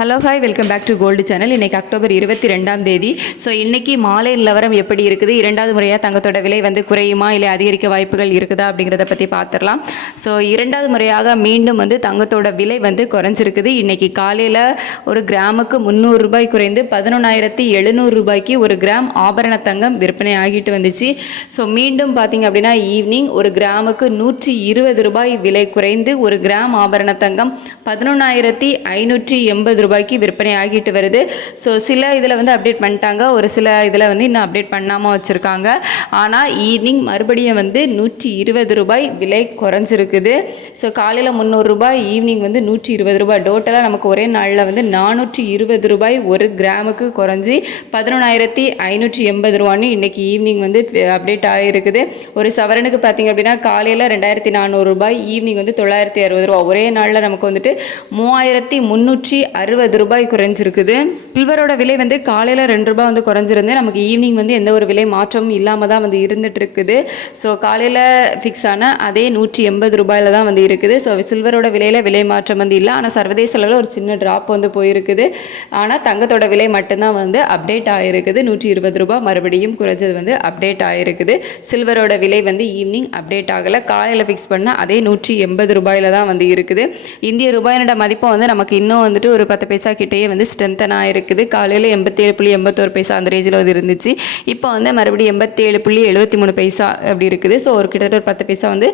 Hello hi welcome back to gold channel. இன்றைக்கி October 22ஆம் தேதி. ஸோ இன்றைக்கி மாலை நிலவரம் எப்படி இருக்குது, இரண்டாவது முறையாக தங்கத்தோட விலை வந்து குறையுமா இல்லை அதிகரிக்க வாய்ப்புகள் இருக்குதா அப்படிங்கிறத பற்றி பார்த்துடலாம். ஸோ இரண்டாவது முறையாக மீண்டும் வந்து தங்கத்தோட விலை வந்து குறைஞ்சிருக்குது. இன்றைக்கி காலையில் ஒரு கிராமுக்கு 300 ரூபாய் குறைந்து 11,700 ரூபாய்க்கு ஒரு கிராம் ஆபரண தங்கம் விற்பனை ஆகிட்டு வந்துச்சு. ஸோ மீண்டும் பார்த்திங்க அப்படின்னா ஈவினிங் ஒரு கிராமுக்கு 120 ரூபாய் விலை குறைந்து ஒரு கிராம் ஆபரண தங்கம் 11,580 ரூபாய்க்கு விற்பனை ஆகிட்டு வருது. ஸோ சில இதில் வந்து அப்டேட் பண்ணிட்டாங்க, ஒரு சில இதில் வந்து இன்னும் அப்டேட் பண்ணாமல் வச்சுருக்காங்க. ஆனால் ஈவினிங் மறுபடியும் வந்து 120 ரூபாய் விலை குறைஞ்சிருக்குது. ஸோ காலையில் 300 ரூபாய், ஈவினிங் வந்து 120 ரூபாய். டோட்டலாக நமக்கு ஒரே நாளில் வந்து 420 ரூபாய் ஒரு கிராமுக்கு குறைஞ்சி 11,580 ரூபான்னு இன்றைக்கி ஈவினிங் வந்து அப்டேட் ஆகிருக்குது. ஒரு சவரனுக்கு பார்த்திங்க அப்படின்னா காலையில் 2,400 ரூபாய், ஈவினிங் வந்து 960 ரூபா. ஒரே நாளில் நமக்கு வந்துட்டு 3,360 ரூபாய் குறைஞ்சிருக்குது. சில்வரோட விலை வந்து காலையில் 2 ரூபாய் வந்து குறைஞ்சிருந்து நமக்கு ஈவினிங் வந்து எந்த ஒரு விலை மாற்றமும் இல்லாமல் தான் வந்து இருந்துட்டு இருக்குது. ஸோ காலையில் ஃபிக்ஸ் ஆன அதே 180 ரூபாயில் தான் வந்து இருக்குது. ஸோ சில்வரோட விலையில் விலை மாற்றம் வந்து இல்லை. ஆனால் சர்வதேச அளவில் ஒரு சின்ன ட்ராப் வந்து போயிருக்குது. ஆனால் தங்கத்தோட விலை மட்டும்தான் வந்து அப்டேட் ஆகிருக்குது. 120 ரூபாய் மறுபடியும் குறைஞ்சது வந்து அப்டேட் ஆகிருக்குது. சில்வரோட விலை வந்து ஈவினிங் அப்டேட் ஆகலை. காலையில் ஃபிக்ஸ் பண்ண அதே 180 ரூபாயில் தான் வந்து இருக்குது. இந்திய ரூபாயோட மதிப்பை வந்து நமக்கு இன்னும் வந்துட்டு ஒரு 10 பைசா கிட்டேயே வந்து ஸ்ட்ரென்தன் ஆகிருக்குது. காலையில் 87.81 பைசா அந்த ரேஞ்சில் வந்து இருந்துச்சு. இப்போ வந்து மறுபடியும் 87.73 பைசா அப்படி இருக்குது. ஸோ ஒரு கிட்டத்தட்ட ஒரு 10 பைசா வந்து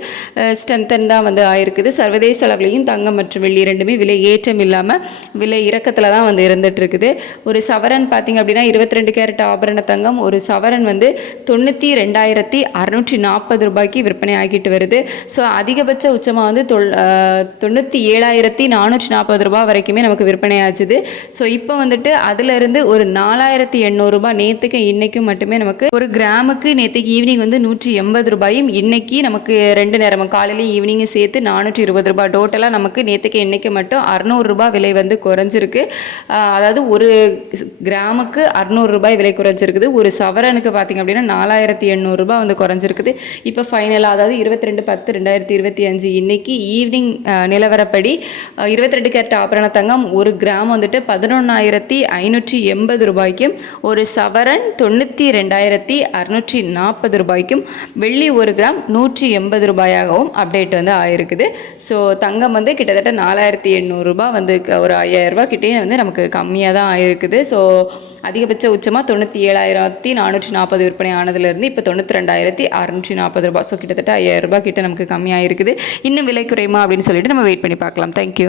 ஸ்ட்ரென்தன் தான் வந்து ஆயிருக்குது. சர்வதேச அளவுலையும் தங்கம் மற்றும் வெள்ளி ரெண்டுமே விலை ஏற்றம் இல்லாமல் விலை இறக்கத்தில் தான் வந்து இருந்துட்டு இருக்குது. ஒரு சவரன் பார்த்திங்க அப்படின்னா 22 கேரட் ஆபரண தங்கம் ஒரு சவரன் வந்து 92,640 ரூபாய்க்கு விற்பனை ஆகிட்டு வருது. ஸோ அதிகபட்ச உச்சமாக வந்து 97,440 ரூபாய் வரைக்குமே நமக்கு விற்பனை ஆச்சுது. ஸோ இப்போ வந்துட்டு அதிலிருந்து ஒரு 4,800 ரூபாய் நேற்றுக்கு இன்றைக்கும் மட்டுமே நமக்கு ஒரு கிராமுக்கு நேற்றுக்கு ஈவினிங் வந்து 180 ரூபாயும் இன்றைக்கி நமக்கு 2 நேரமும் காலையிலையும் ஈவினிங்கும் சேர்த்து 420 ரூபாய். டோட்டலாக நமக்கு நேற்றுக்கு இன்றைக்கி மட்டும் 600 ரூபாய் விலை வந்து குறைஞ்சிருக்கு. அதாவது ஒரு கிராமுக்கு 600 ரூபாய் விலை குறைஞ்சிருக்குது. ஒரு சவரனுக்கு பார்த்திங்க அப்படின்னா 4,800 ரூபாய் வந்து குறைஞ்சிருக்குது. இப்போ ஃபைனலாக அதாவது 22/10/2025 இன்றைக்கி ஈவினிங் நிலவரப்படி 22 கேரட் ஆபரண தங்கம் ஒரு கிராம் வந்துட்டு 11,580 ரூபாய்க்கும் ஒரு சவரன் 92,640 ரூபாய்க்கும் வெள்ளி ஒரு கிராம் 180 ரூபாயாகவும் அப்டேட் வந்து ஆகிருக்குது. ஸோ தங்கம் வந்து கிட்டத்தட்ட 4,800 ரூபாய் வந்து ஒரு 5,000 ரூபாய் கிட்டே வந்து நமக்கு கம்மியாக தான் ஆகிருக்குது. ஸோ அதிகபட்ச உச்சமாக 97,440 விற்பனை ஆனதுலேருந்து இப்போ 92,640 ரூபாய். ஸோ கிட்டத்தட்ட 5,000 ரூபாய் கிட்ட நமக்கு கம்மியாக இருக்குது. இன்னும் விலை குறையுமா அப்படின்னு சொல்லிட்டு நம்ம வெயிட் பண்ணி பார்க்கலாம். தேங்க்யூ.